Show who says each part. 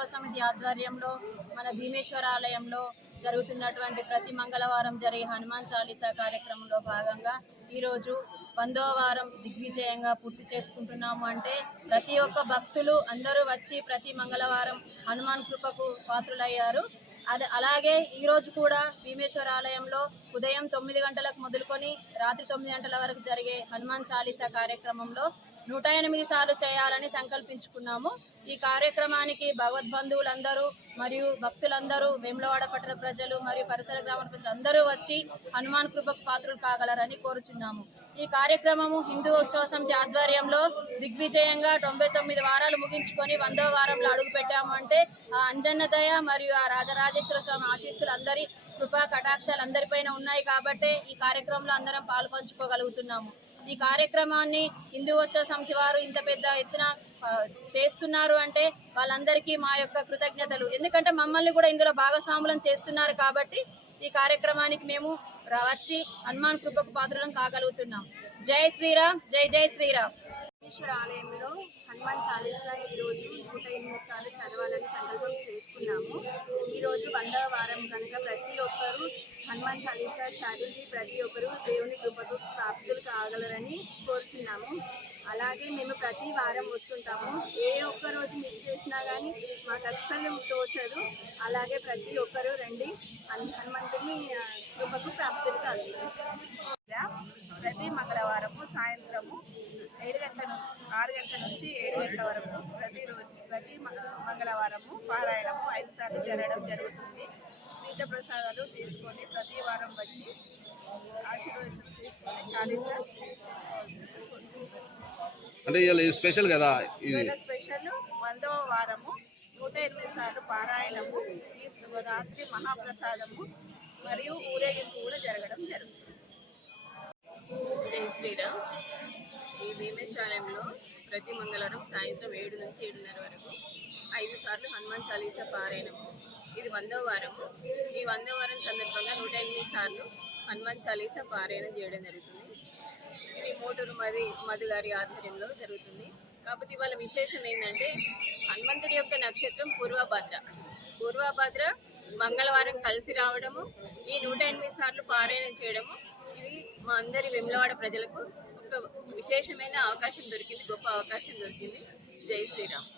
Speaker 1: ఉత్సవ సమితి ఆధ్వర్యంలో మన భీమేశ్వర ఆలయంలో జరుగుతున్నటువంటి ప్రతి మంగళవారం జరిగే హనుమాన్ చాలీసా కార్యక్రమంలో భాగంగా ఈరోజు వందో వారం దిగ్విజయంగా పూర్తి చేసుకుంటున్నాము. అంటే ప్రతి ఒక్క భక్తులు అందరూ వచ్చి ప్రతి మంగళవారం హనుమాన్ కృపకు పాత్రులయ్యారు. అది అలాగే ఈరోజు కూడా భీమేశ్వర ఆలయంలో ఉదయం తొమ్మిది గంటలకు మొదలుకొని రాత్రి తొమ్మిది గంటల వరకు జరిగే హనుమాన్ చాలీసా కార్యక్రమంలో నూట ఎనిమిది సార్లు చేయాలని సంకల్పించుకున్నాము. ఈ కార్యక్రమానికి భగవద్బంధువులందరూ మరియు భక్తులందరూ వేములవాడ పట్టణ ప్రజలు మరియు పరిసర గ్రామ ప్రజలు అందరూ వచ్చి హనుమాన్ కృపకు పాత్రలు కాగలరని కోరుచున్నాము. ఈ కార్యక్రమము హిందూ ఉత్సవ సమితి ఆధ్వర్యంలో దిగ్విజయంగా తొంభై తొమ్మిది వారాలు ముగించుకొని వందో వారంలో అడుగు పెట్టాము అంటే ఆ అంజన్న దయ మరియు ఆ రాజరాజేశ్వర స్వామి ఆశీస్సులు అందరి కృపా కటాక్షాలు అందరిపైన ఉన్నాయి కాబట్టే ఈ కార్యక్రమంలో అందరం పాలు పంచుకోగలుగుతున్నాము ఈ కార్యక్రమాన్ని హిందూ ఉత్సవ సమితి వారు ఇంత పెద్ద ఎత్తున చేస్తున్నారు అంటే వాళ్ళందరికీ మా యొక్క కృతజ్ఞతలు. ఎందుకంటే మమ్మల్ని కూడా ఇందులో భాగస్వాములను చేస్తున్నారు కాబట్టి ఈ కార్యక్రమానికి మేము వచ్చి హనుమాన్ కృపకు పాత్రలను కాగలుగుతున్నాం. జై శ్రీరామ్ జై జై శ్రీరామ్.
Speaker 2: ఆలయంలో హనుమాన్ చాలీసా ఈరోజు నూట ఎనిమిది సార్లు చదవాలని సంకల్పం చేసుకున్నాము. ఈరోజు వందవ వారం కనుక ప్రతి ఒక్కరూ హనుమాన్ చాలీసా చదివి ప్రతి ఒక్కరూ దేవుని కృపకు ప్రాప్తులు కాగలరని కోరుచున్నాము. అలాగే మేము ప్రతి వారం వస్తుంటాము. ఏ ఒక్క రోజు మిస్ చేసినా కానీ మాకు అస్సలు తోచదు. అలాగే ప్రతి ఒక్కరూ రండి. హనుమంతుని కృపకు ప్రాప్తులు కాగలరు.
Speaker 3: ప్రతి మంగళవారము సాయంత్రము ఏడు గంటల నుంచి ఆరు గంటల నుంచి ఏడు గంటల వరకు ప్రతిరోజు ప్రతి మంగళవారము పారాయణము ఐదు సార్లు జరగడం జరుగుతుంది. ప్రసాదాలు తీసుకొని ప్రతి వారం వచ్చి ఆశీర్వచనం తీసుకొని చాలీసా
Speaker 4: అంటే ఇవాళ ఇది స్పెషల్ కదా ఇది?
Speaker 3: స్పెషల్ వందవ వారము నూట ఎనిమిది సార్లు పారాయణము ఈ రాత్రి మహాప్రసాదము మరియు ఊరేగింపు కూడా జరగడం జరుగుతుంది.
Speaker 5: జై శ్రీరామ్. ఈ భీమేశ్వరంలో ప్రతి మంగళవారం సాయంత్రం ఏడు నుంచి ఏడున్నర వరకు ఐదు సార్లు హనుమాన్ చాలీసా పారాయణము ఇది వందో వారము ఈ వందో వారం సందర్భంగా నూట ఎనిమిది సార్లు హనుమాన్ చాలీసా పారాయణం చేయడం జరుగుతుంది. ఇది మోటూరు మది మధు గారి ఆధ్వర్యంలో జరుగుతుంది. కాకపోతే ఇవాళ విశేషం ఏంటంటే హనుమంతుడి యొక్క నక్షత్రం పూర్వభద్ర. పూర్వభద్ర మంగళవారం కలిసి రావడము ఈ నూట ఎనిమిది సార్లు పారాయణం చేయడము ఇది మా అందరి వెమ్లవాడ ప్రజలకు ఒక విశేషమైన అవకాశం దొరికింది గొప్ప అవకాశం దొరికింది. జై శ్రీరామ్.